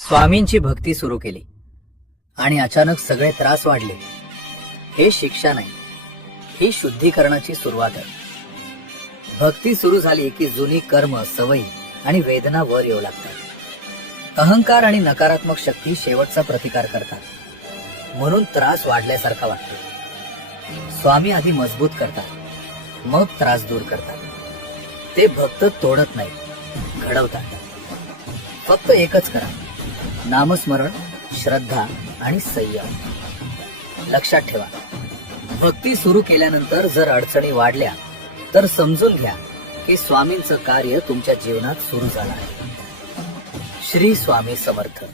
स्वामींची भक्ती सुरू केली आणि अचानक सगळे त्रास वाढले. हे शिक्षा नाही, ही शुद्धीकरणाची सुरुवात आहे. भक्ती सुरू झाली की जुनी कर्म, सवयी आणि वेदना वर येऊ लागतात. अहंकार आणि नकारात्मक शक्ती शेवटचा प्रतिकार करतात. म्हणून त्रास वाढल्यासारखा वाटतो. स्वामी आधी मजबूत करतात, मग त्रास दूर करतात. ते भक्त तोडत नाहीत, घडवतात. फक्त एकच करा, नामस्मरण, श्रद्धा आणि संयम. लक्षात ठेवा, भक्ती सुरू केल्यानंतर जर अडचणी वाढल्या तर समजून घ्या की स्वामींचं कार्य तुमच्या जीवनात सुरू झालं आहे. श्री स्वामी समर्थ.